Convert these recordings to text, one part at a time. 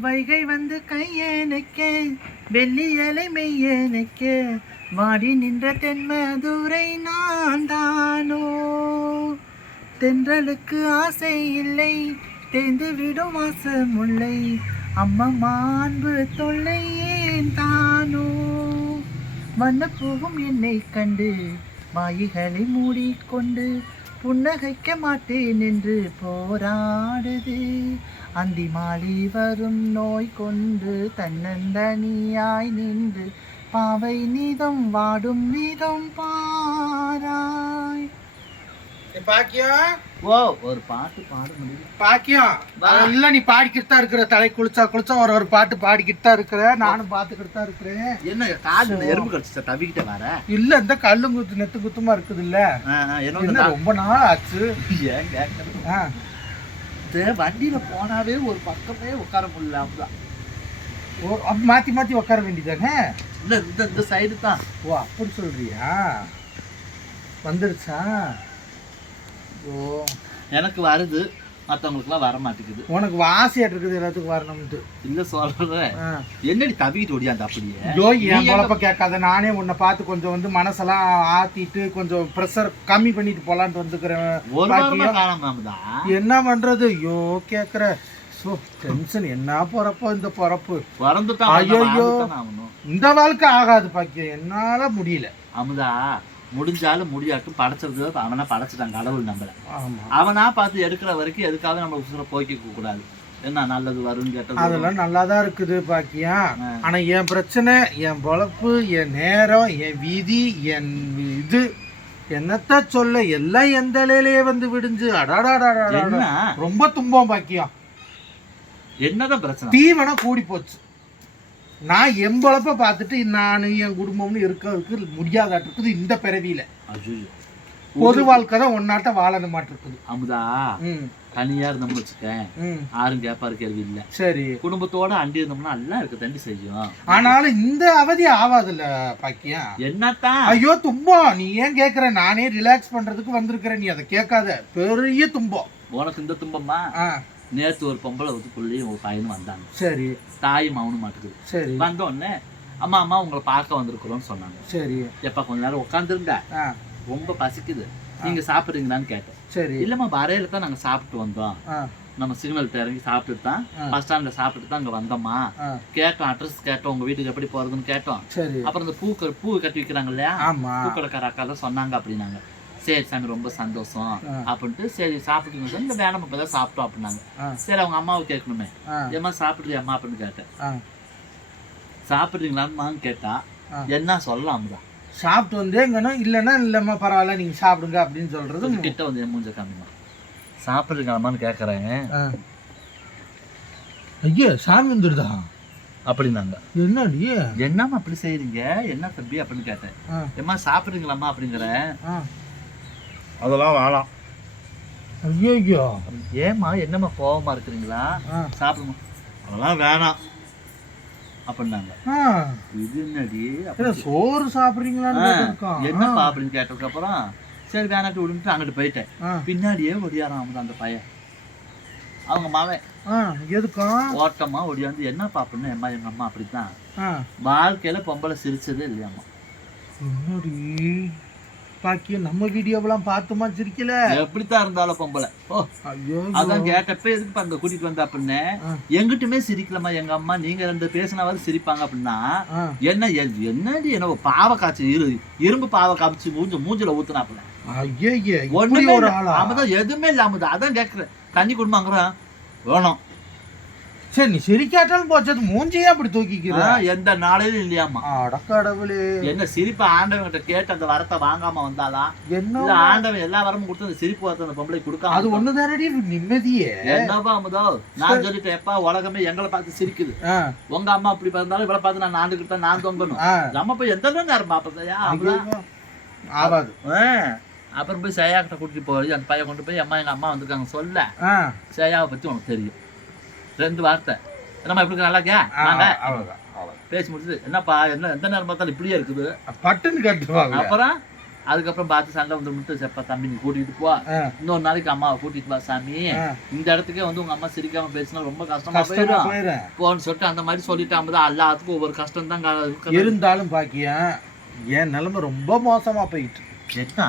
வைகை வந்து கையேனைக்க வெள்ளி அலை மெய்யேனைக்க வாடி நின்ற தென்மதுரை நான் தானோ? தென்றலுக்கு ஆசை இல்லை தேர்ந்து விடும் வாசமுல்லை அம்மா மாண்பு தொல்லை ஏன் தானோ? போகும் என்னை கண்டு வாய்களை மூடிக்கொண்டு புன்னகைக்க மாட்டேன் என்று போராடுது. அந்தி மாலி வரும் நோய் கொண்டு தன்னந்தனியாய் நின்று பாவை நீதம் வாடும் நீதம் பாராய். பாக்கியா? ஓ ஒரு பாட்டு பாட முடியும் பாக்கியம். அதெல்லாம் நீ பாடிக்கிட்டு தான் இருக்கிற தலை குளிச்சா குளிச்சா ஒரு ஒரு பாட்டு பாடிக்கிட்டு தான் இருக்கிற நானும் பார்த்துக்கிட்டு தான் இருக்கிறேன். என்ன காது எறும்பு கடிச்சு தவிக்கிட்ட வர இல்ல இந்த கல்லு குத்து நெத்து குத்துமா இருக்குது இல்ல என்ன ரொம்ப நாள் ஆச்சு. ஏன் வண்டியில போனாவே ஒரு பக்கமே உட்கார முடியல அப்படிதான் மாத்தி மாத்தி உட்கார வேண்டியதானே? இல்ல இந்த இந்த சைடு தான். ஓ அப்படி சொல்றியா? வந்துருச்சா? எனக்கு வருது மற்றவங்களுக்குலாம் வர மாட்டேங்குது. உனக்கு வாசியாட்டு இருக்குது எல்லாத்துக்கும் வரணும்ட்டு இல்ல சொல்றேன். ஆ. என்னடி தவிக்கிட்டு ஓடியாந்த அப்படியே? ஐயோ நீ என் பொழப்ப கேட்காத நானே உன்னை பார்த்து கொஞ்சம் வந்து மனசெல்லாம் ஆத்திட்டு கொஞ்சம் ப்ரெஷர் கம்மி பண்ணிட்டு போலான்ட்டு வந்துக்கிறேன். என்ன பண்றது? ஐயோ கேக்குற. ஸோ டென்ஷன் என்ன பொறப்போ இந்த பொறப்பு? பிறந்து தான் ஐயையோ. ஆகணும். இந்த வாழ்க்கை ஆகாது பாக்கியம் என்னால முடியல. அமுதா முடிஞ்சாலும் முடியாட்டும் படைச்சது அவனா படைச்சிட்டான் கடவுள் நம்மள. அவனா பார்த்து எடுக்கிற வரைக்கும் எதுக்காக நம்ம உசுர போய்க்க கூடாது. என்ன நல்லது வரும்னு கேட்டது அதெல்லாம் நல்லா தான் இருக்குது பாக்கியம் ஆ. ஆனா என் பிரச்சனை என் பொழப்பு என் நேரம் என் விதி என் இது என்னத்த சொல்ல எல்லாம் எந்த இலையிலேயே வந்து விடிஞ்சு அடாடாடாடா என்ன? ரொம்ப துன்பம் பாக்கியம் என்னதான் பிரச்சனை? தீவனம் கூடி போச்சு நான் என் பொழப்ப பார்த்துட்டு நான் என் குடும்பம்னு இருக்கிறதுக்கு முடியாதாட்டு இருக்குது இந்த பிறவியில. பொது வாழ்க்கை தான் ஒன்னாட்ட வாழணும் மாட்டு இருக்குது. அமுதா தனியா இருந்தோம்னு வச்சுக்கேன். யாரும் கேட்பாரு கேள்வி இல்ல. சரி. குடும்பத்தோட அண்டி இருந்தோம்னா எல்லாம் இருக்க தண்டி செய்யும். ஆனாலும் இந்த அவதி ஆகாதுல்ல பாக்கியம் என்னத்தான்? ஐயோ துன்பம் நீ ஏன் கேக்குற? நானே ரிலாக்ஸ் பண்றதுக்கு வந்திருக்கிற நீ அதை கேட்காத. பெரிய துன்பம் உனக்கு இந்த துன்பமா நேத்து ஒரு பொம்பளை ஒத்துக்குள்ளேயும் ஒரு பையனும் வந்தாங்க. சரி. தாயும் அவனும் மாட்டுக்குது. சரி. வந்த உடனே அம்மா அம்மா உங்களை பார்க்க வந்திருக்கிறோம்னு சொன்னாங்க. சரி. எப்ப கொஞ்ச நேரம் உட்காந்துருங்க ரொம்ப பசிக்குது. நீங்க சாப்பிடுறீங்களான்னு கேட்டோம் சரி. இல்லம்மா வரையில தான் நாங்க சாப்பிட்டு வந்தோம். நம்ம சிக்னல் இறங்கி சாப்பிட்டுட்டு தான். பஸ் ஸ்டாண்ட்ல சாப்பிட்டு தான் அங்க வந்தோம்மா. ஆ. கேட்டோம் அட்ரஸ் கேட்டோம் உங்க வீட்டுக்கு எப்படி போறதுன்னு கேட்டோம். அப்புறம் இந்த பூ பூ கட்டி வைக்கிறாங்க இல்லையா? பூக்கடைக்கார அக்கா தான் சொன்னாங்க அப்படின்னாங்க. சரி சாமி ரொம்ப சந்தோஷம். அப்படின்ட்டு சரி சாப்பிட்டுங்க சார் இந்த வேணும் இப்போ தான் சாப்பிட்டோம் அப்படின்னாங்க. சரி அவங்க அம்மாவை கேட்கணுமே. ஆ. ஏம்மா சாப்பிட்றியாம்மா அப்படின்னு கேட்டேன். சாப்பிட்றீங்களான்னு கேட்டா. என்ன சொல்லலாம் தான். சாப்பிட்டு வந்தேங்கணும் இல்லைன்னா இல்லைம்மா பரவாயில்ல நீங்க சாப்பிடுங்க அப்படின்னு சொல்றது கொஞ்சம் கிட்ட வந்து என் மூஞ்ச காமிமா சாப்பிட்றீங்களாமான்னு கேட்குறேன். ஐயா சாமி வந்துடுதா? அப்படின்னாங்க. என்னடி? என்னம்மா அப்படி செய்றீங்க? என்ன தம்பி அப்படின்னு கேட்டேன். ஏம்மா சாப்பிட்றீங்களாம்மா அப்படிங்கிறேன் அதெல்லாம் வேணாம். ஐயோ ஐயோ ஏம்மா என்னம்மா கோவமா இருக்கிறீங்களா? ஆ. சாப்பிடுமா? அதெல்லாம் வேணாம் அப்படின்னாங்க. இது என்னடி? என்ன சோறு கேட்டிருக்கான். என்னப்பா அப்படின்னு கேட்டதுக்கு அப்புறம் சரி வேணாட்டு விடுன்ட்டு அங்கிட்டு போயிட்டேன். பின்னாடியே ஒடியாரான் அமுதா அந்த பையன். அவங்க மாவன் ஆ எதுக்கும் ஓட்டமா ஒடியாந்து என்னப்பா அப்படின்னு அம்மா எங்க அம்மா அப்படித்தான். வாழ்க்கையில பொம்பளை சிரிச்சதே இல்லையாம்மா. என்னடி? பாக்கியம் நம்ம வீடியோவெல்லாம் பார்த்துமா சிரிக்கல. எப்படித்தான் இருந்தாலும் பொம்பளை. ஓ ஐயோ. அதான் கேட்டப்ப எதுக்கு அங்க கூட்டிட்டு வந்த அப்படின்னு. எங்கிட்டுமே சிரிக்கலம்மா எங்க அம்மா. நீங்க ரெண்டு பேசினாவது சிரிப்பாங்க அப்படின்னா என்ன என்னடி என்ன பாவ காய்ச்சி இரு இரும்பு பாவ காமிச்சு மூஞ்ச மூஞ்சில ஊத்துனாப்புல. ஐயே இப்படி ஒண்ணுமே அவன்தான் எதுவுமே இல்லாம அதான் கேக்குறேன். தண்ணி குடும்பங்கிறான் வேணும். சரி நீ சிரிக்காட்டாலும் போச்சது மூஞ்சியே அப்படி தூக்கிக்கிற. எந்த நாளையிலும் இல்லையாம்மா. அடக்கடவுளே என்ன சிரிப்பு ஆண்டவன் கிட்ட கேட்டு அந்த வரத்தை வாங்காம வந்தாளா என்ன ஆண்டவன் எல்லா வரமும் கொடுத்து அந்த சிரிப்பு வரத்தை அந்த பொம்பளை கொடுக்காம அது ஒண்ணு தானடி நிம்மதியே? என்னப்பா அமுதோ நான் சொல்லிட்டேன் எப்பா உலகமே எங்களை பார்த்து சிரிக்குது. உங்க அம்மா அப்படி பிறந்தாலும் இவளை பார்த்து நான் ஆண்டுகிட்ட நான் தொங்கணும். நம்ம போய் எந்த நேரம் பாப்பதையா. ஆவாது அப்புறம் போய் சேயா கிட்ட கூட்டிட்டு போய் அந்த பையன் கொண்டு போய் அம்மா எங்க அம்மா வந்திருக்காங்க சொல்ல. சேயாவை பத்தி உனக்கு தெரியும். ரெண்டு வார்த்தை. என்னம்மா எப்படி நல்லா இருக்கியா? அவ்வளவுதான். பேசி முடிச்சுட்டு என்னப்பா என்ன எந்த நேரம் பார்த்தாலும் இப்படியே இருக்குது. பட்டுன்னு கட்டுவாங்க அப்புறம் அதுக்கப்புறம் பார்த்து சண்டை வந்து மட்டும் செப்பா தம்பி நீ கூட்டிட்டு போ. இன்னொரு நாளைக்கு அம்மாவை கூட்டிட்டு வா சாமி. இந்த இடத்துக்கே வந்து உங்க அம்மா சிரிக்காம பேசினா ரொம்ப கஷ்டமா போயிடும். போன்னு சொல்லிட்டு அந்த மாதிரி சொல்லிட்டாம தான் எல்லாத்துக்கும் ஒவ்வொரு கஷ்டம் தான் இருந்தாலும் பாக்கியம் என் நிலைமை ரொம்ப மோசமா போயிட்டு. என்ன?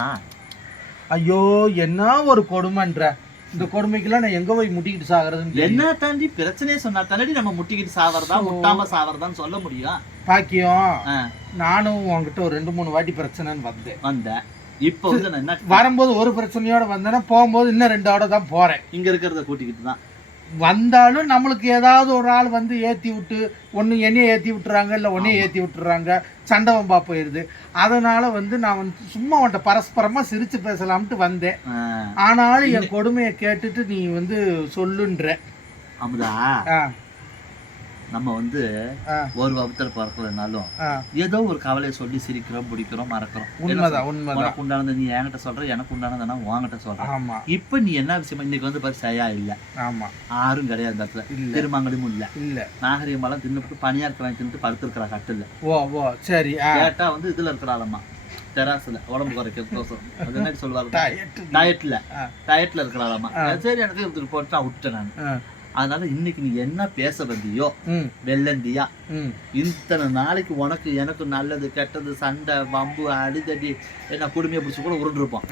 ஐயோ என்ன ஒரு கொடுமைன்ற. இந்த கொடுமைக்கெல்லாம் நான் எங்க போய் முட்டிக்கிட்டு சாகுறதுன்னு தெரியல. என்ன தாண்டி பிரச்சனையே சொன்னா தானடி நம்ம முட்டிக்கிட்டு சாவறதா முட்டாம சாவறதான்னு சொல்ல முடியும். பாக்கியம் நானும் உன்கிட்ட ஒரு ரெண்டு மூணு வாட்டி பிரச்சனைன்னு வந்தேன். வந்தேன். இப்ப வந்து நான் என்ன வரும்போது ஒரு பிரச்சனையோட வந்தேன்னா போகும்போது இன்னும் ரெண்டோட தான் போறேன். இங்க இருக்கிறத கூட்டிக்கிட்டு தான். வந்தாலும் நம்மளுக்கு ஏதாவது ஒரு ஆள் வந்து ஏத்தி விட்டு ஒன்று என்னைய ஏத்தி விட்டுறாங்க இல்லை ஒன்னையும் ஏத்தி விட்டுறாங்க சண்டை வம்பா போயிடுது அதனால வந்து நான் வந்து சும்மா உன்ட்ட பரஸ்பரமா சிரிச்சு பேசலாம்ட்டு வந்தேன். ஆனாலும் என் கொடுமையை கேட்டுட்டு நீ வந்து சொல்லுன்ற. ஆ, நம்ம வந்து ஒரு வகுத்துல பிறக்கலனாலும். ஏதோ ஒரு கவலையை சொல்லி சிரிக்கிறோம் பிடிக்கிறோம் மறக்கிறோம். உண்மைதான்? உண்மைதான். உனக்கு உண்டானது நீ என்கிட்ட சொல்ற எனக்கு உண்டானது நான் உன்கிட்ட சொல்றேன். இப்ப நீ என்ன விஷயமா? இன்னைக்கு வந்து பாரு சரியா இல்ல. ஆமா. யாரும் கிடையாது இந்த இடத்துல. இல்ல. திருமங்கலமும் இல்ல. இல்ல. நாகரிகமெல்லாம் தின்னுட்டு பனியார் வாங்கி தின்னுட்டு படுத்துருக்கிறா கட்டில் ஓ ஓ சரி கேட்டா வந்து இதுல இருக்கிறாளம்மா டெராஸ்ல உடம்பு குறைக்கிறதுக்கோசம் அது என்ன சொல்லுவாங்க. டயட்ல. டயட்ல இருக்கிறாளம்மா ஆ. சரி எனக்கு போட்டு நான் விட்டுட்டேன் நான். அதனால இன்னைக்கு நீ என்ன பேச வந்தியோ வெள்ளந்தியா? இத்தனை நாளைக்கு உனக்கு எனக்கு நல்லது கெட்டது சண்டை வம்பு அடிதடி என்ன குடுமையை பிடிச்சி கூட உருண்டிருப்போம்.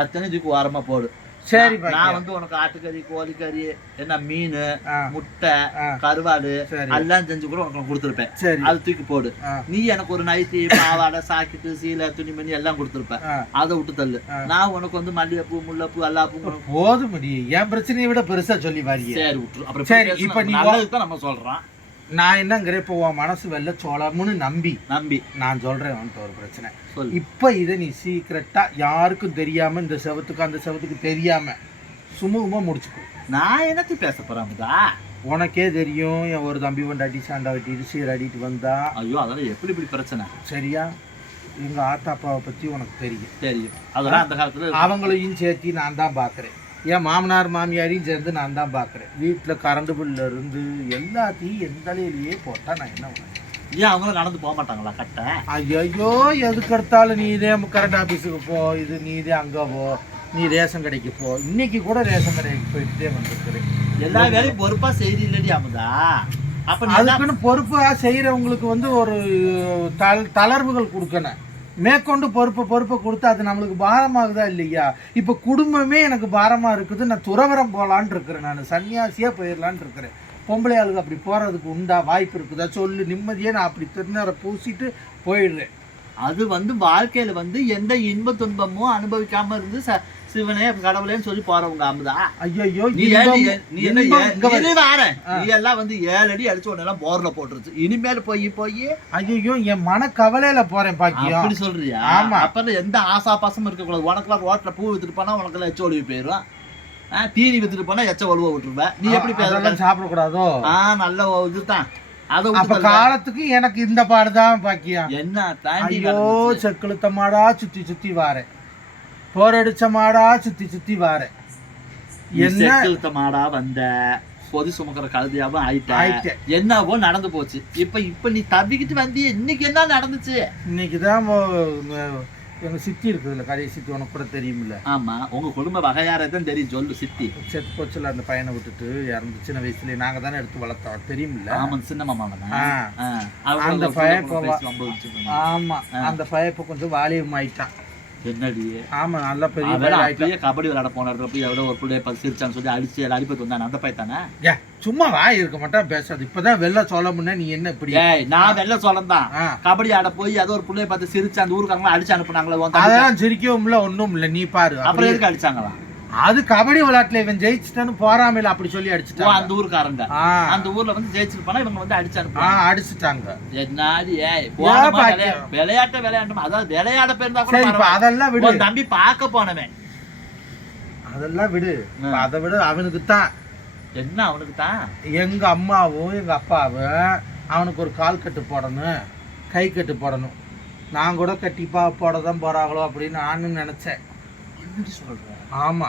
அத்தனை இதுக்கு ஓரமா போடு. சரி நான் வந்து உனக்கு ஆட்டுக்கறி கோழிக்கறி என்ன மீன் முட்டை கருவாடு எல்லாம் செஞ்சு கூட உனக்கு கொடுத்துருப்பேன். அது தூக்கி போடு. நீ எனக்கு ஒரு நைட்டி பாவாடை சாக்கிட்டு சீலை துணிமணி எல்லாம் கொடுத்துருப்ப ஆ. அதை விட்டு தள்ளு. நான் உனக்கு வந்து மல்லிகைப்பூ முல்லைப்பூ எல்லாப்பூ உனக்கு போதும் என் பிரச்சனையை விட பெருசா சொல்லி வாரிய. சரி விட்டுரு. அப்புறம் சரி, இப்ப நீ நம்ம சொல்றோம். நான் என்னங்கிறேன்? இப்போ உன் மனசு வெள்ள சோளம்னு நம்பி நம்பி. நான் சொல்றேன் உன்கிட்ட ஒரு பிரச்சனை. இப்போ இதை நீ சீக்கிரட்டா யாருக்கும் தெரியாம இந்த செவத்துக்கு அந்த செவத்துக்கு தெரியாம சுமூகமா முடிச்சுக்கோ. நான் என்னத்து பேச போறாங்கதா உனக்கே தெரியும் என் ஒரு தம்பி வண்டாட்டி சாண்டா வெட்டிட்டு சீர் அடிட்டு வந்தா. ஐயோ அதெல்லாம் எப்படி இப்படி பிரச்சனை? சரியா? எங்க ஆத்தா அப்பாவை பத்தி உனக்கு தெரியும். தெரியும். அதெல்லாம் அந்த காலத்துல அவங்களையும் சேர்த்து நான் தான் பார்க்குறேன் என் மாமனார் மாமியாரையும் சேர்ந்து நான் தான் பார்க்குறேன். வீட்டில் கரண்ட் பில்ல இருந்து எல்லாத்தையும் எந்த தலையிலேயே போட்டால் நான் என்ன பண்ணுவேன் ஏன் அவங்களும் நடந்து போக மாட்டாங்களா கட்ட? ஐயோ எதுக்கு எடுத்தாலும் நீ இதே கரண்ட் ஆஃபீஸுக்கு போ இது நீ இதே அங்கே போ நீ ரேஷன் கடைக்கு போ. இன்னைக்கு கூட ரேஷன் கடைக்கு போயிட்டே வந்திருக்கிறேன். எல்லா வேலையும் பொறுப்பா செய்தி இல்லடி அமுதா. அப்ப அதுக்குன்னு பொறுப்பாக செய்கிறவங்களுக்கு வந்து ஒரு தல் தளர்வுகள் கொடுக்கணும். மேற்கொண்டு பொறுப்பை பொறுப்பை கொடுத்து அது நம்மளுக்கு பாரமாகுதா இல்லையா? இப்போ குடும்பமே எனக்கு பாரமாக இருக்குது நான் துறவரம் போகலான் இருக்கிறேன் நான். சன்னியாசியாக போயிடலான் இருக்கிறேன். பொம்பளை ஆளுக்கு அப்படி போகிறதுக்கு உண்டா? வாய்ப்பு இருக்குதா? சொல்லு நிம்மதியாக நான் அப்படி திருநரை பூசிட்டு போயிடுறேன். அது வந்து வாழ்க்கையில் வந்து எந்த இன்ப துன்பமும் அனுபவிக்காமல் இருந்து ச- சிவனே கடவுளேன்னு சொல்லி போறவங்க அமுதா ஐயோ நீ நீ ஏன்- நீ என்ன எல்லாம் வந்து ஏழு அடி அடிச்சு உடனே எல்லாம் போர்ல போட்டுருச்சு. இனிமேல் போய் போய். ஐயோ என் மன கவலையில போறேன் பாக்கியம். அப்படி சொல்றியா? ஆமா. அப்ப எந்த ஆசா பாசமும் இருக்க கூடாது உனக்கெல்லாம் ரோட்ல பூ வித்துட்டு போனா உனக்கெல்லாம் எச்ச ஒழுவி போயிரும். ஆ, தீனி வித்துட்டு போனா எச்ச ஒழுவ விட்டுருவ. நீ எப்படி அதெல்லாம் சாப்பிடக்கூடாதோ? ஆ நல்ல இதுதான். அப்ப காலத்துக்கு எனக்கு இந்த பாடுதான் பாக்கியம். என்ன தாண்டி ஐயோ நடந்துச்சு? செக்குளுத்த மாடா சுத்தி சுத்தி வாரேன். போரடிச்ச மாடா சுத்தி சுத்தி வாரேன் என்ன? மாடா வந்த பொதி சுமக்கிற கழுதியாவும் ஆயிட்ட. என்னவோ நடந்து போச்சு. இப்ப இப்ப நீ தவிக்கிட்டு வந்தியே இன்னைக்கு என்ன நடந்துச்சு? இன்னைக்குதான் எங்க சித்தி இருக்குதுல்ல கதையை சித்தி உனக்கு கூட தெரியுமில்ல ஆமா உங்க குடும்ப வகையாரதான் தெரியும் சொல்லு சித்தி. செத்து போச்சுல அந்த பையனை விட்டுட்டு இறந்து சின்ன வயசுல நாங்க தானே எடுத்து வளர்த்தோம் தெரியுமில்ல ஆமா சின்ன. அவங்க அந்த பையன். ஆமா அந்த பையன் கொஞ்சம் வாலியம் ஆயிட்டான் என்னடி? ஆமா நல்ல பெரிய அப்பயே கபடி விளையாட போன எவ்வளோ ஒரு பிள்ளைய பத்து சிரிச்சான்னு சொல்லி அடிச்சு எல்லாம் அடிப்பது வந்தானே. அந்த பையன் தானே? ஏ, சும்மா வாய் இருக்க மாட்டான் பேசாது. இப்பதான் வெளில சொல்ல முன்ன நீ என்ன இப்படி? ஏய் நான் வெள்ள சொல்லந்தான் ஆ, கபடி ஆட போய் ஏதோ ஒரு பிள்ளைய பார்த்து சிரிச்சு அந்த ஊருக்காரங்க அடிச்சு அனுப்புனாங்களே. அதெல்லாம் சிரிக்கவும் இல்ல ஒண்ணும் இல்ல. நீ பாரு அப்புறம் அப்படியே- எதுக்கு அடிச்சாங்களா அது கபடி விளையாட்டுல இவன் ஜெயிச்சுட்டான்னு போறாமையில அப்படி சொல்லி ஓ, அடிச்சுட்டாங்க அந்த ஊருக்காரங்க. அந்த ஊர்ல வந்து ஜெயிச்சிருப்பானா இவங்க வந்து அடிச்சு ஆ, அனுப்புவாங்க அடிச்சுட்டாங்க. என்னாடி ஏய் விளையாட்ட விளையாண்டமா? அதாவது விளையாட போயிருந்தா கூட. அதெல்லாம் விடு. தம்பி பார்க்க போனவன். அதெல்லாம் விடு. அதை விட அவனுக்கு தான். என்ன அவனுக்கு தான்? எங்க அம்மாவும் எங்க அப்பாவும் அவனுக்கு ஒரு கால் கட்டு போடணும் கை கட்டு போடணும். நான் கூட கட்டிப்பா போட தான் போறாங்களோ அப்படின்னு நானும் நினைச்சேன். என்னடி சொல்ற? ஆமா.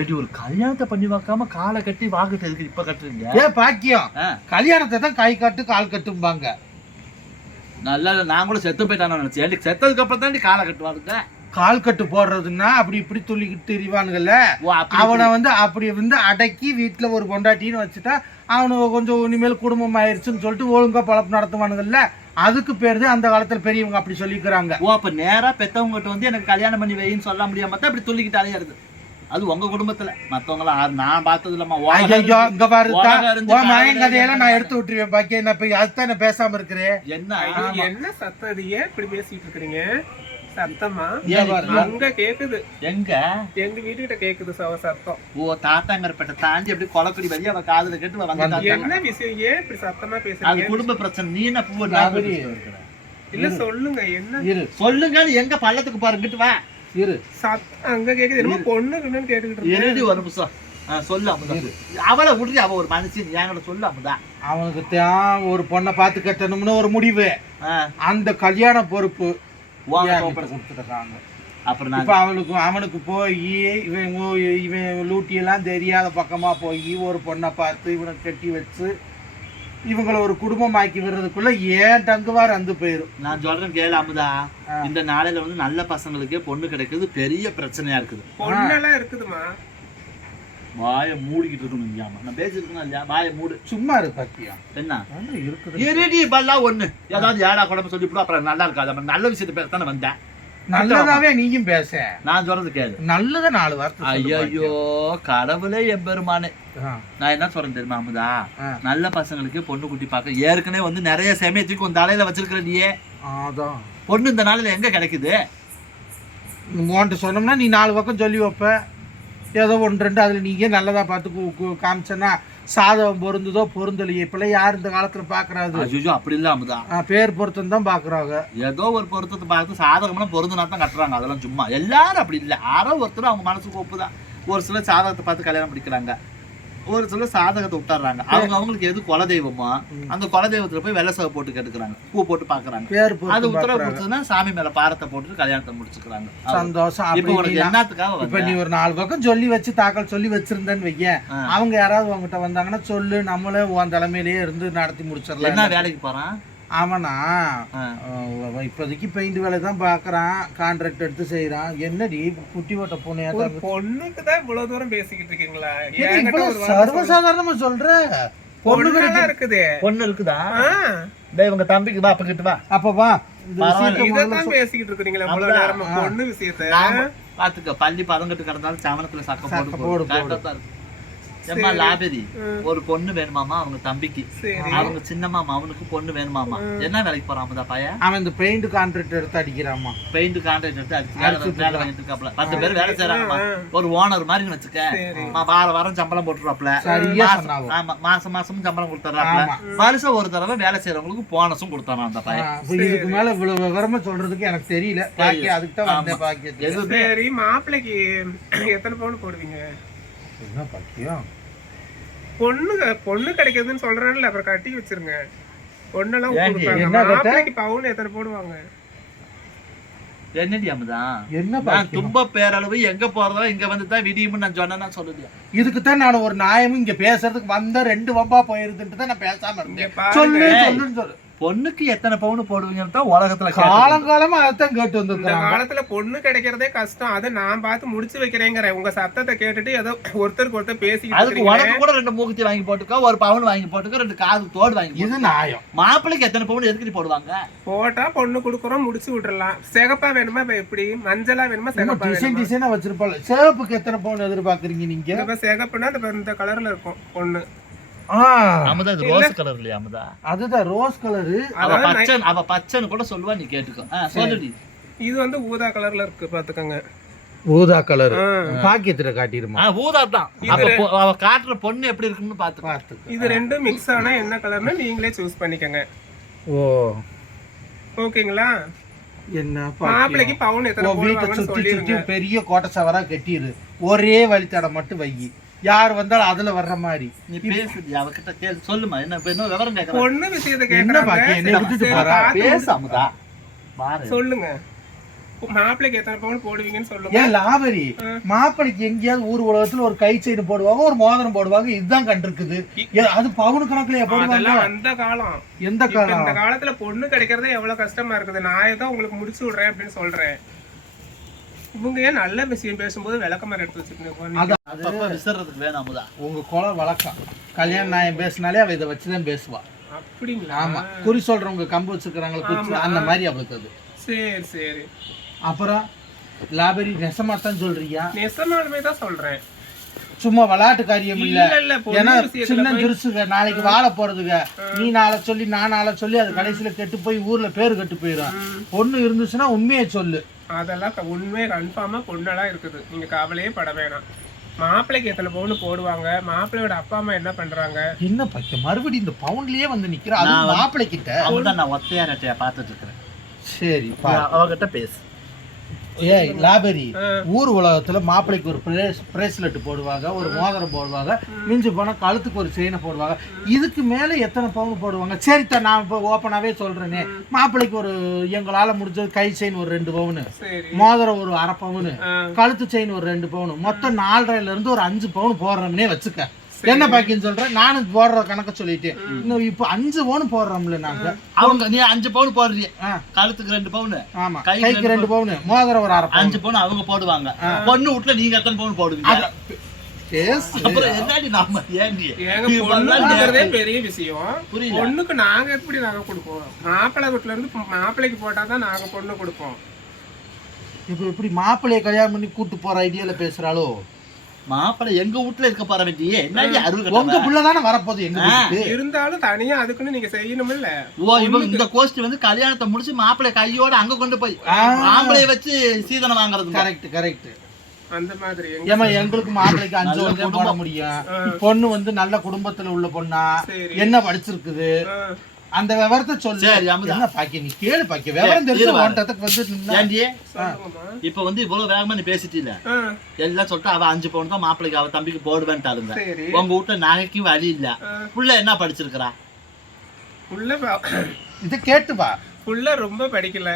ஏடி ஒரு கல்யாணத்தை பண்ணி வைக்காம காலை கட்டி வாங்கிட்டு எதுக்கு இப்ப கட்டுறீங்க? ஏ பாக்கியம் கல்யாணத்தை தான் கை கட்டு கால் கட்டும்பாங்க. நல்லா கூட செத்து போயிட்டானு நினைச்சேன். செத்ததுக்கு அப்புறம் தான் காலை கட்டுவாருங்க கால் கட்டு போடுறதுன்னா அப்படி இப்படி துள்ளிக்கிட்டு திரிவானுங்கல்ல அப்படி அவனை வந்து அப்படி வந்து அடக்கி வீட்டுல ஒரு பொண்டாட்டின்னு வச்சுட்டா அவனுக்கு கொஞ்சம் இனிமேல் குடும்பம் ஆயிருச்சுன்னு சொல்லிட்டு ஒழுங்கா பழப்பு நடத்துவானுங்கல்ல அதுக்கு பேர் தான் அந்த காலத்துல பெரியவங்க அப்படி சொல்லிக்கிறாங்க. ஓ அப்ப நேரா பெத்தவங்ககிட்ட வந்து எனக்கு கல்யாணம் பண்ணி வைன்னு சொல்ல முடியாம தான் இப்படி சொல்லிக்கிட்டு அலையிறது அது உங்க குடும்பத்துல. மத்தவங்க எல்லாம் நான் பார்த்தது இல்லம்மா ஐயோ இங்க பாரு உலகம் அறிஞ்ச உன் மகன் காதல் கதையெல்லாம் நான் எடுத்து விட்டுருவேன் பாக்கி என்ன போய் அதுதான் நான் பேசாம இருக்கிறேன். என்ன என்ன ஏன் இப்படி பேசிட்டு இருக்கீங்க சத்தமா. அங்க கேக்குது. எங்க? எங்க வீட்டுக்கிட்ட கேக்குது சவ சத்தம். ஓ தாத்தாங்கரப்பட்ட தாண்டி அப்படி கொலக்குடி வழி அவ காதுல கேட்டு வந்து என்ன விஷயம்? ஏன் இப்படி சத்தமா அது பேசுறீங்க குடும்ப பிரச்சனை. நீ என்ன பூ. இல்ல சொல்லுங்க. என்ன? சொல்லுங்க எங்க பள்ளத்துக்கு பாருங்கிட்டு வா. இரு. அங்க கேக்குது என்னமோ பொண்ணுக்குன்னு கேட்டுக்கிட்டு எழுதி சொல்லு அமுதா அவளை விடுறி அவ ஒரு மனுஷன். என்கிட்ட சொல்லு அமுதா. அவனுக்கு தான் ஒரு பொண்ணை பார்த்து கட்டணும்னு ஒரு முடிவு. அந்த கல்யாண பொறுப்பு கொடுத்துருக்காங்க. அப்புறம் நான் இப்ப அவனுக்கு அவனுக்கு போய் இவன் இவன் லூட்டி எல்லாம் தெரியாத பக்கமா போய் ஒரு பொண்ணை பார்த்து இவனை கட்டி வச்சு இவங்கள ஒரு குடும்பமாக்கி விடுறதுக்குள்ள ஏன் டங்குவார் அந்து போயிரும். நான் சொல்றேன் கேளு அமுதா. இந்த நாளையில வந்து நல்ல பசங்களுக்கே பொண்ணு கிடைக்கிறது பெரிய பிரச்சனையா இருக்குது. பொண்ணெல்லாம் இருக்குதுமா வாயை மூடிக்கிட்டு இருக்கணும் இல்லாம நான் பேசிருக்கணும் இல்லையா? வாயை மூடு. சும்மா இரு பத்தியா. என்ன? இருக்குது. இருடி பல்லா ஒண்ணு. ஏதாவது ஏடா குழம்பு சொல்லி அப்புறம் நல்லா இருக்காது. அப்புறம் நல்ல விஷயத்த பேச தானே வந்தேன். நல்லதாவே நீயும் பேச. நான் சொல்றது கேளு. நல்லத நாலு வார்த்தை ஐயோ கடவுளே எம்பெருமானே. நான் என்ன சொல்றேன் தெரியுமா அமுதா? நல்ல பசங்களுக்கு பொண்ணு குட்டி பார்க்க ஏற்கனவே வந்து நிறைய சமயத்துக்கு உன் தலையில வச்சிருக்கிற நீயே. அதான். பொண்ணு இந்த நாளில் எங்க கிடைக்குது? உன்கிட்ட சொன்னோம்னா நீ நாலு பக்கம் சொல்லி வைப்ப. ஏதோ ஒன்று ரெண்டு அதில் நீங்க நல்லதா பார்த்து காமிச்சேன்னா சாதகம் பொருந்துதோ பொருந்தலையே. இப்பெல்லாம் யார் இந்த காலத்துல பாக்குறாது? ஐயோ அப்படி இல்ல அமுதா. பேர் பொருத்தம் தான் பாக்குறாங்க. ஏதோ ஒரு பொருத்தத்தை பார்த்து சாதகம்லாம் பொருந்தினா தான் கட்டுறாங்க. அதெல்லாம் சும்மா. எல்லாரும் அப்படி இல்லை. யாரோ ஒருத்தர் அவங்க மனசுக்கு ஒப்புதான். ஒரு சிலர் சாதகத்தை பார்த்து கல்யாணம் பண்ணிக்கிறாங்க ஒரு சிலர் சாதகத்தை விட்டுறாங்க அவங்க அவங்களுக்கு எது குலதெய்வமோ அந்த குலதெய்வத்துல போய் வெள்ளை சவை போட்டு கேட்டுக்கிறாங்க பூ போட்டு பாக்குறாங்க. அது உத்தரவு கொடுத்ததுன்னா சாமி மேல பாரத்தை போட்டு கல்யாணத்தை முடிச்சுக்கிறாங்க. சந்தோஷம். இப்ப உனக்கு என்னத்துக்காக இப்ப? நீ ஒரு நாலு பக்கம் சொல்லி வச்சு தாக்கல் சொல்லி வச்சிருந்தேன்னு ஆ. அவங்க யாராவது உங்ககிட்ட வந்தாங்கன்னா சொல்லு நம்மளே உன் தலைமையிலேயே இருந்து நடத்தி என்ன முடிச்சிடலாம் வேலைக்கு போறான்? அஹ் இப்போதைக்கு பெயிண்ட் வேலை தான் பார்க்கறான் கான்ட்ராக்ட் எடுத்து செய்யறான் என்னடி குட்டி ஓட்ட பூனையா பொண்ணுக்கு தான் இவ்வளவு தூரம் பேசிக்கிட்டு இருக்கீங்களா? இது என்கிட்ட இவ்வளவு ஒரு வார்த்தை சொல்லு. சர்வசாதாரணமா சொல்ற? பொண்ணு இருக்குது. பொண்ணு இருக்குதா? உங்க தம்பிக்கு வா அப்ப வா. அப்ப வா. இதைத்தான் பேசிக்கிட்டு இருக்கிறீங்களா இவ்வளவு. நேரமா. பொண்ணு விஷயத்த? பாத்துக்க பள்ளி பதங்கட்டு கிடந்தாலும் சமணத்துல சக்க சக்க போடு. போடு, ஏம்மா லாபரி. ஒரு பொண்ணு வேணுமாமா அவங்க தம்பிக்கு. சரி. அவங்க சின்ன மாமா அவனுக்கு பொண்ணு வேணுமாமா என்ன வேலைக்கு போறான் அமுதா பையன் அவன் இந்த பெயிண்ட் கான்ட்ராக்ட் எடுத்து அடிக்கிறாமா பெயிண்ட் கான்ட்ராக்ட் எடுத்து அடிச்சு வேலை. வாங்கிட்டு இருக்காப்ல பத்து பேர் வேலை செய்யறாங்கம்மா. ஒரு ஓனர் மாதிரி வச்சுக்க வார வாரம் சம்பளம் போட்டுறாப்ல. ஆமா மாசம் மாசமும் சம்பளம் கொடுத்துறாப்ல. வருஷம் ஒரு தடவை வேலை செய்யறவங்களுக்கு போனஸும் கொடுத்தானா அந்த பையன். இதுக்கு மேல இவ்வளவு விவரமா சொல்றதுக்கு எனக்கு தெரியல. பாக்கி அதுக்கு தான் வந்தேன் சரி மாப்பிள்ளைக்கு எத்தனை பவுன் போடுவீங்க? என்ன பாக்கியம் பொண்ணு பொண்ணு கிடைக்குதுன்னு சொல்றாங்கல்ல அப்புறம் கட்டி வச்சிருங்க. பொண்ணெல்லாம்? கொடுப்பாங்க என்ன கேட்ட? மாப்பிள்ளைக்கு பவுன் எத்தனை போடுவாங்க? என்னடி அமுதான் என்ன தும்ப பேரளவு எங்க போறதோ இங்க வந்து தான் விடியும்னு நான் சொன்னேன்னா சொல்லுது இதுக்கு தான் நான் ஒரு நியாயமும் இங்க பேசுறதுக்கு வந்த ரெண்டு வம்பா போயிருதுன்ட்டு தான் நான் பேசாம இருந்தேன். சொல்லு சொல்லுன்னு சொல்லு. பொண்ணுக்கு எத்தனை பவுன் போடுவீங்கன்னு தான் உலகத்துல. காலங்காலமா அதைத்தான் கேட்டு இந்த வந்திருக்காங்க காலத்துல பொண்ணு கிடைக்கிறதே கஷ்டம். அதை நான் பார்த்து முடிச்சு வைக்கிறேங்கிறேன் உங்க சத்தத்தை கேட்டுட்டு ஏதோ ஒருத்தருக்கு ஒருத்தர் பேசிக்கிட்டு அதுக்கு. உனக்கு கூட ரெண்டு மூக்குத்தி வாங்கி போட்டுக்கோ ஒரு பவுன் வாங்கி போட்டுக்கோ ரெண்டு காது தோடு வாங்கி இது. நியாயம். மாப்பிள்ளைக்கு எத்தனை பவுன் எதுக்கு போடுவாங்க? போட்டா பொண்ணு கொடுக்குறோம் முடிச்சு விட்டுறலாம். சிகப்பா வேணுமா இப்ப எப்படி? மஞ்சளா வேணுமா சிகப்பா டிசைன் டிசைனா வச்சிருப்பாள். சிவப்புக்கு எத்தனை பவுன் எதிர்பார்க்கறீங்க நீங்க? சிகப்புனா இந்த கலர்ல இருக்கும் பொண்ணு. அமுதா இது ரோஸ் கலர் இல்லையா அமுதா? அதுதான் ரோஸ் கலரு அவ பச்சை அவ பச்சைன்னு கூட சொல்லுவா நீ கேட்டுக்கோ. சொல்லுடி. இது வந்து ஊதா கலர்ல இருக்கு பாத்துக்கோங்க ஊதா கலரு. பாக்கியத்துல காட்டிருமா ஊதா தான். அவ காட்டுற பொண்ணு எப்படி இருக்குன்னு பாத்துக்கோ பார்த்துக்க. இது ரெண்டும் மிக்ஸ் ஆனா என்ன கலர்னு நீங்களே சூஸ் பண்ணிக்கோங்க. ஓ. ஓகேங்களா? என்ன மாப்பிள்ளைக்கு பாக்கியம்? பவுன் எத்தனை வீட்டை சுத்தி சுத்தி பெரிய கோட்டை சவரா கட்டிடு. ஒரே வழித்தடை மட்டும் வை யார் வந்தாலும் அதுல வர்ற மாதிரி. நீ பேசுடி அவகிட்ட கேளு. சொல்லுமா என்ன என்ன விவரம் கேக்குற? பொண்ணு விஷயத்தை என்ன பாக்கியம்? என்ன கேக்குறாங்க விட்டுட்டு சரி, போறா? பார்த்து பேசு அமுதா பாரு. சொல்லுங்க. மாப்பிள்ளைக்கு எத்தனை பவுன் போடுவீங்கன்னு சொல்லுங்க. ஏன் லாபரி. மாப்பிளைக்கு எங்கேயாவது ஊர் உலகத்துல ஒரு கை செயின் போடுவாங்க ஒரு மோதிரம் போடுவாங்க இதுதான் கண்டிருக்குது. அது பவுன் கணக்குலயா போடுவாங்க அதெல்லாம் அந்த காலம். எந்த காலம் இந்த காலத்துல பொண்ணு கிடைக்கிறதே எவ்வளவு கஷ்டமா இருக்குது. நான் ஏதோ உங்களுக்கு முடிச்சு விடுறேன் அப்படின்னு சொல்றேன். இவங்க ஏன் நல்ல விஷயம் பேசும்போது விளக்கமாறு எடுத்து வச்சுக்கணும் விசறதுக்கு வேணும் அமுதா. உங்க குல வழக்கம். கல்யாண நாயம் பேசினாலே அவ இதை வச்சுதான் பேசுவா. அப்படிங்களா? ஆமா. குறி சொல்றவங்க கம்பு வச்சுக்கிறாங்களே குச்சி அந்த மாதிரி அவளுக்கு அது. சரி சரி. அப்புறம் லாபரி நெசமா தான் சொல்றியா? நெசமாலுமே தான் சொல்றேன். சும்மா விளையாட்டு காரியம் இல்ல. ஏன்னா சின்ன ஜுருசுங்க நாளைக்கு வாழ போறதுங்க. நீ நாளை சொல்லி நான் நாளை சொல்லி அது கடைசியில கெட்டு போய் ஊர்ல பேரு கெட்டு போயிடும் பொண்ணு இருந்துச்சுன்னா உண்மையை சொல்லு. அதெல்லாம் உண்மையை கன்ஃபார்மா பொண்ணெல்லாம் இருக்குது. நீங்க கவலையே பட வேணாம். மாப்பிள்ளைக்கு எத்தனை பவுன் போடுவாங்க? மாப்பிள்ளையோட அப்பா அம்மா என்ன பண்றாங்க? என்ன பைக்க மறுபடியும் இந்த பவுண்ட்லயே வந்து நிக்கிற அது மாப்பிள்ளை கிட்ட நான் ஒத்தையா ரெட்டையா பார்த்துட்டு இருக்கிறேன். சரி அவகிட்ட பேசு. ஏய் லாபரி. ஊர் உலகத்துல மாப்பிள்ளைக்கு ஒரு பிரேஸ்லெட் போடுவாங்க ஒரு மோதிரம் போடுவாங்க மிஞ்சி போனா கழுத்துக்கு ஒரு செயினை போடுவாங்க. இதுக்கு மேல எத்தனை பவுன் போடுவாங்க? சரித்தா நான் இப்போ ஓப்பனாவே சொல்றேனே. மாப்பிள்ளைக்கு ஒரு எங்களால முடிஞ்சது கை செயின் ஒரு ரெண்டு பவுனு. சரி. மோதிரம் ஒரு அரை பவுனு. கழுத்து செயின் ஒரு ரெண்டு பவுன். மொத்தம் நாலரைல இருந்து ஒரு அஞ்சு பவுன் போடுறோம்னே வச்சுக்க. என்ன பாக்கின்னு சொல்றேன் நானும் போடுற கணக்க சொல்லிட்டேன். இன்னும் இப்போ அஞ்சு பவுன் போடுறோம்ல நாங்க. அவங்க நீ அஞ்சு பவுன் போடுறீ. ஆ, கழுத்துக்கு ரெண்டு பவுன். ஆமா. கைக்கு ரெண்டு பவுன். மோதிரம் ஒரு அரை பவுன் அஞ்சு பவுன். அவங்க போடுவாங்க. பொண்ணு வீட்டுல நீங்க எத்தனை பவுன் போடுவீங்க? பெரிய விஷயம். புரியல. பொண்ணுக்கு நாங்க எப்படி நகை கொடுப்போம்? மாப்பிள்ளை வீட்டுல இருந்து மாப்பிள்ளைக்கு போட்டாதான் நாங்க பொண்ணு கொடுப்போம். இப்போ எப்படி மாப்பிள்ளைய கல்யாணம் பண்ணி கூட்டு போற ஐடியால பேசுறாளோ? மாப்பிள்ளை எங்க வீட்டுல இருக்க போற வேண்டியே என்னடி அருள் உங்க புள்ள தானே வரப்போகுது எங்க இருந்தாலும் தனியா அதுக்குன்னு நீங்க செய்யணும்ல ஓ இவங்க இந்த கோஷ்டி வந்து கல்யாணத்தை முடிச்சு மாப்பிள்ளை கையோட அங்க கொண்டு போய் ஆம்பளைய வச்சு சீதனம் வாங்குறது. கரெக்ட் கரெக்ட் அந்த மாதிரி ஏமா எங்களுக்கு மாப்பிள்ளைக்கு அஞ்சு வருஷம் போட. முடியும். பொண்ணு வந்து நல்ல குடும்பத்துல உள்ள பொண்ணா. என்ன படிச்சிருக்குது? அந்த விவரத்தை சொல்லு. சரி, அமுதா. என்ன பாக்கி நீ கேளு பாக்கி விவரம் தெரிஞ்சு. ஓட்டத்துக்கு வந்து ஏண்டி? இப்ப வந்து இவ்வளவு வேகமா நீ பேசிட்டீல ஆ, எல்லாம் சொல்லிட்டு அவ அஞ்சு பவுன் தான் மாப்பிள்ளைக்கு அவ தம்பிக்கு போடுவேன்ட்டாருங்க சரி. உங்க வீட்டுல நகைக்கும் வழி இல்ல. புள்ள என்ன படிச்சிருக்கிறா? புள்ள இதை கேட்டு வா. புள்ள ரொம்ப படிக்கல.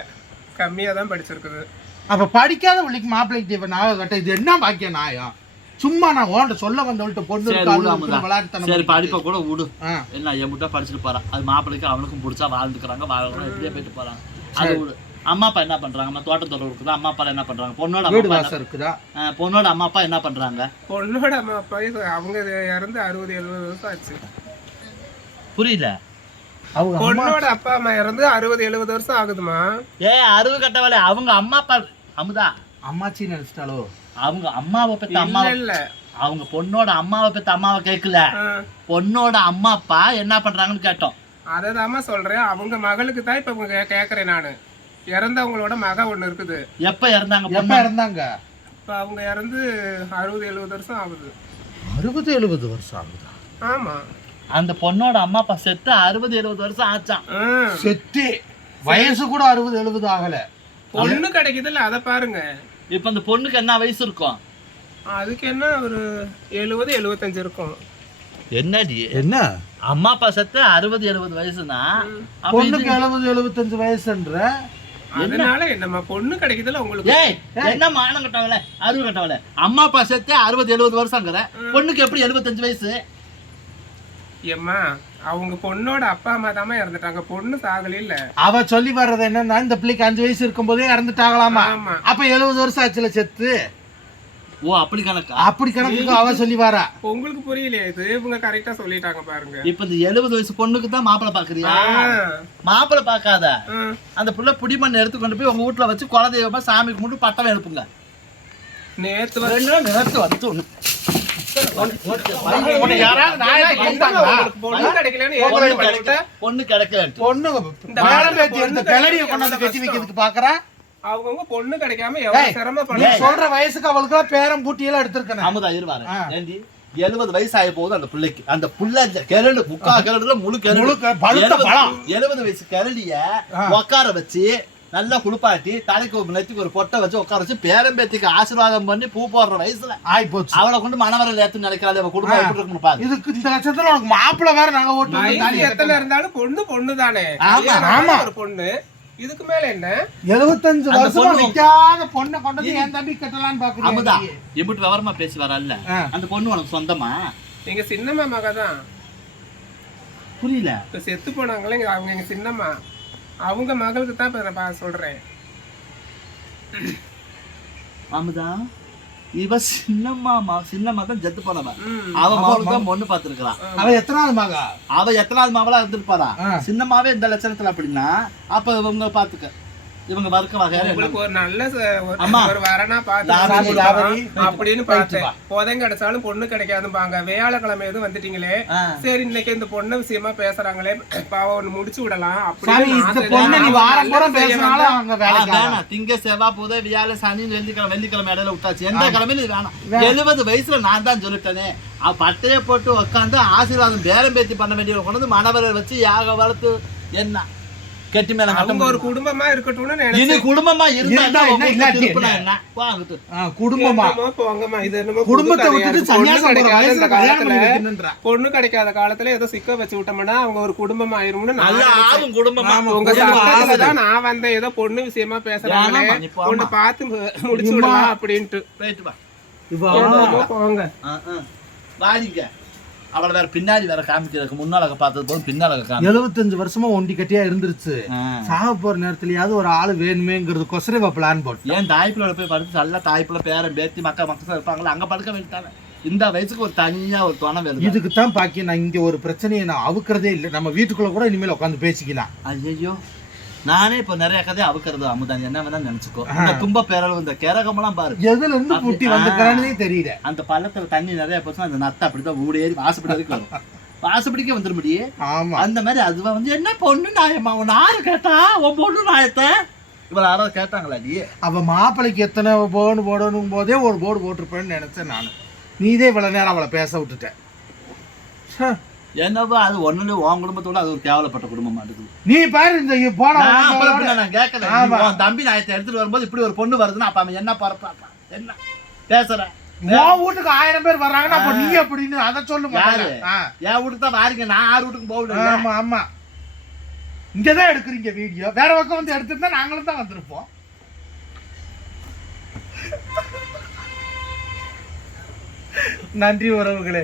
கம்மியா தான் படிச்சிருக்குது. அப்ப படிக்காத பிள்ளைக்கு மாப்பிள்ளைக்கு இப்ப நாக கட்ட இது என்ன பாக்கிய நாயம்? சும்மா நான் ஓண்ட சொல்ல வந்தவள்கிட்ட பொண்ணு. விளையாட்டுத்தனம் சரி. படிப்பை கூட விடு. என்ன என் முட்டா படிச்சுட்டு போறான் அது மாப்பிள்ளைக்கு அவனுக்கும் பிடிச்சா வாழ்ந்துக்கிறாங்க வாழறாங்க இப்படியே போயிட்டு போறாங்க. அது விடு. அம்மா அப்பா என்ன பண்றாங்க? அம்மா தோட்டத்தோட இருக்குது? அம்மா அப்பா என்ன பண்றாங்க? பொண்ணோட அம்மா வீடு அப்பா வாசம் இருக்குதா? பொண்ணோட அம்மா அப்பா என்ன பண்றாங்க? பொண்ணோட அம்மா அப்பா அவங்க இறந்து அறுபது எழுபது வருஷம் ஆச்சு. புரியல. பொண்ணோட அப்பா அம்மா இறந்து அறுபது எழுபது வருஷம் ஆகுதுமா ஏ அருவு கட்டவளே அவங்க அம்மா அப்பா அமுதா. அம்மாச்சி நினைச்சிட்டாலோ அவங்க அம்மாவை பெத்த இல்ல அம்மாவை இல்ல. அவங்க பொண்ணோட அம்மாவை பெத்த அம்மாவை கேட்கல. பொண்ணோட அம்மா அப்பா என்ன பண்றாங்கன்னு கேட்டோம். அததாம்மா சொல்றேன். அவங்க மகளுக்கு தான் இப்ப கேக்குறேன் நானு. இறந்தவங்களோட மக ஒண்ணு இருக்குது. எப்ப இறந்தாங்க எப்ப பொண்ணு? இருந்தாங்க இப்ப அவங்க இறந்து அறுபது எழுபது வருஷம் ஆகுது. அறுபது எழுபது வருஷம் ஆகுதா? ஆமா. அந்த பொண்ணோட அம்மா அப்பா செத்து அறுபது எழுபது வருஷம் ஆச்சான் செத்து. வயசு கூட அறுபது எழுபது ஆகல. பொண்ணு கிடைக்குதுல்ல அதை பாருங்க. இப்ப அந்த பொண்ணுக்கு என்ன வயசு இருக்கும்? அதுக்கு என்ன ஒரு எழுபது எழுபத்தஞ்சு இருக்கும். என்னடி? என்ன? அம்மா அப்பா செத்து அறுபது எழுபது வயசுனா? பொண்ணுக்கு எழுபது எழுபத்தஞ்சு வயசுன்ற? அதனால என்னம்மா பொண்ணு கிடைக்குதுல்ல உங்களுக்கு ஏய் என்ன மானம் கட்டவளே? அறுபது கட்டவளே? அம்மா அப்பா செத்து அறுபது எழுபது வருஷங்கிற. பொண்ணுக்கு எப்படி எழுபத்தஞ்சு வயசு? ஏம்மா அவங்க பொண்ணோட அப்பா அம்மா தாம்மா இறந்துட்டாங்க. பொண்ணு சாகல இல்ல. அவ சொல்லி வர்றது என்னன்னா இந்த பிள்ளைக்கு அஞ்சு வயசு இருக்கும் போதே இறந்துட்டாங்களாமா? ஆமா. அப்ப எழுபது வருஷம் ஆச்சுல செத்து? ஓ அப்படி கணக்கா? அப்படி கணக்குக்கு அவ சொல்லி வரா? உங்களுக்கு புரியலையே இது இவங்க கரெக்டா சொல்லிட்டாங்க பாருங்க. இப்ப இந்த எழுபது வயசு பொண்ணுக்கு தான் மாப்பிள்ளை பாக்குறியா? மாப்பிள்ளை பார்க்காத ஆ. அந்த புள்ள புடிமண் எடுத்து கொண்டு போய் உங்க வீட்டுல வச்சு குலதெய்வமா சாமி கும்பிட்டு பட்டம் எழுப்புங்க நேத்து நாள் நேரத்து வந்து ஒண்ணு. பொண்ணு கிடைக்கல. பொண்ணு இந்த கிளடிய கொண்டாந்து கட்டி. வைக்கிறதுக்கு அவங்கவங்க பொண்ணு கிடைக்காம எவ்வளவு சொல்ற வயசுக்கு அவளுக்கு பேரம் பூட்டி எல்லாம் எடுத்திருக்கேன் அமுதா இருவாரு எழுபது வயசு ஆகி போகுது அந்த பிள்ளைக்கு. அந்த புள்ள கிரடு முக்கா கிரடுல முழு கிரடு. எழுபது வயசு கிரடிய. உட்கார வச்சு நல்லா குளிப்பாட்டி தலைக்கு நெத்திக்கு ஒரு பொட்டை வச்சு உட்கார வச்சு பேரம்பேத்திக்கு ஆசீர்வாதம் பண்ணி பூ போடுற வயசுல. ஆய் போச்சு அவளை கொண்டு மணவரையில் ஏத்து நினைக்கிறாள் அவ குடும்பம் எப்படி இருக்குன்னு பாரு. இதுக்கு இந்த லட்சத்துல உனக்கு மாப்பிள்ளை வேற நாங்க ஓட்டு எத்தனை இருந்தாலும் பொண்ணு பொண்ணு தானே ஆமா, ஆமா. ஒரு பொண்ணு. இதுக்கு மேல என்ன? எழுபத்தஞ்சு வருஷமா நிக்காத பொண்ணை கொண்டு என் தம்பி கட்டலான்னு அமுதா பாக்குறீங்க இம்பிட்டு விவரமா பேசி வரல. அந்த பொண்ணு உனக்கு சொந்தமா? எங்க சின்னம்மா மக தான் புரியல. இப்ப செத்து போனாங்களே எங்க- அவங்க எங்க சின்னம்மா. அவங்க மகளுக்கு தான் இப்ப நான் சொல்றேன். ஆமாதா இவ சின்னம்மா மா- சின்னம்மா தான் செத்து போனவ. அவ மகளுக்கு தான் பொண்ணு பார்த்துருக்கலாம் அவ எத்தனாவது மகா? அவ எத்தனாவது மாவளா இருந்திருப்பாரா. சின்னம்மாவே இந்த லட்சணத்துல அப்படின்னா அப்ப இவங்க பாத்துக்க இவங்க வர்க்க வகையால உங்களுக்கு ஒரு நல்ல ஒரு- வரனா பார்த்து. அப்படின்னு பார்த்தேன். புதன் கிடைச்சாலும் பொண்ணு கிடைக்காதும்பாங்க. வியாழக்கிழமை எதுவும் வந்துட்டீங்களே. சரி இன்னைக்கு இந்த பொண்ணு விஷயமா பேசுறாங்களே. பாவம் ஒண்ணு முடிச்சு விடலாம். அப்படின்னு திங்க செவ்வாய் புதை வியாழ சனி வெள்ளிக்கிழமை வெள்ளிக்கிழமை இடையில விட்டாச்சு. எந்த கிழமையில இது வேணாம். எழுபது வயசுல நான் தான் சொல்லிட்டேனே. அவ பட்டையை போட்டு உட்காந்து ஆசீர்வாதம் பேரம் பேத்தி பண்ண வேண்டியவங்க கொண்டு வந்து மணவரை வச்சு யாக வளர்த்து என்ன? கெட்டி மேல அவங்க ஒரு? குடும்பமா இருக்கட்டும்னு இனி நினைச்சு குடும்பமா இருந்தா என்ன, குடும்பமா போங்கம்மா இது என்னமோ குடும்பத்தை விட்டுட்டு. பொண்ணு சன்னியாசம் போற கிடைக்காத வயசுல இந்த கல்யாணம் காலத்துல பண்ணி வைக்கணுன்றா. பொண்ணு கிடைக்காத காலத்துல ஏதோ சிக்க வச்சு விட்டோம்னா அவங்க ஒரு குடும்பம் ஆயிரும்னு நான் நல்லா. ஆகும் குடும்பமா ஆமா, உங்க. தான் நான் வந்தேன் ஏதோ பொண்ணு விஷயமா போம்மா. பொண்ணு பார்த்து முடிச்சு. விடலாம் அப்படின்ட்டு போயிட்டு வா இவா, என்னமோ போங்க ஆ, ஆ. வாடிங்க அவளை வேற பின்னாடி வேற காமிக்கிறதுக்கு முன்னால பார்த்தது போதும் பின்னால காமி 75 வருஷமா ஒண்டி கட்டியா இருந்துருச்சு. சாக போற நேரத்துலயாவது ஒரு ஆளு வேணுமேங்கிறதுக்கொசரம் இவ பிளான் போட்டு ஏன் தாய்ப்புல போய் படுத்து நல்லா தாய்ப்புல பேரன் பேத்தி மக்கள் மக்கள் இருப்பாங்களா அங்க படுக்க வேண்டியதானே இந்த வயசுக்கு ஒரு தனியா ஒரு துணை வேணும். இதுக்கு தான் பாக்கி நான் இங்க ஒரு பிரச்சனையை நான் அவுக்கிறதே இல்லை. நம்ம வீட்டுக்குள்ள கூட இனிமேல் உட்காந்து பேசிக்கலாம். ஐயோ நானே இப்ப நிறைய கதை அவுக்கிறது அமுதான். என்ன வேணா நினைச்சுக்கோ. இந்த தும்ப பேரளவு இந்த கிரகமெல்லாம் பாரு. எதுல இருந்து புட்டி வந்துக்கிறானே தெரியல. அந்த பள்ளத்துல தண்ணி நிறைய போச்சுன்னா அந்த நத்தை அப்படிதான் ஊடி ஏறி வாசப்படி வரைக்கும் வரும். வாசப்படிக்கே வந்துட முடியே ஆமா. அந்த மாதிரி அதுவா வந்து என்ன பொண்ணு நாயம்மா? உன் ஆறு கேட்டா? உன் பொண்ணு நாயத்தை. இவளை யாராவது கேட்டாங்களா நீ? அவ மாப்பிளைக்கு எத்தனை போர்டு போடணும் போதே ஒரு போர்டு போட்டிருப்பேன்னு நினைச்சேன் நான். நீதே இவ்வளவு நேரம் அவளை பேச விட்டுட்டேன் என்னவோ அது ஒண்ணுல உன் குடும்பத்தோட அது ஒரு கேவலப்பட்ட குடும்பமா இருக்குது. நீ பாரு இந்த போன நான் நான் கேட்கல. உன் தம்பி நாயத்தை எடுத்துட்டு வரும்போது இப்படி ஒரு பொண்ணு வருதுன்னா அப்ப அவன் என்ன பரப்பா என்ன? பேசுற உன் வீட்டுக்கு ஆயிரம் பேர் வர்றாங்கன்னா அப்ப நீ அப்படின்னு அதை சொல்லு யாரு? என் வீட்டுக்கு தான் வாரிங்க நான் ஆறு வீட்டுக்கு போகல ஆமா ஆமா. இங்கதான் எடுக்கிறீங்க வீடியோ. வேற பக்கம் வந்து எடுத்திருந்தா நாங்களும் தான் வந்திருப்போம். நன்றி உறவுகளே.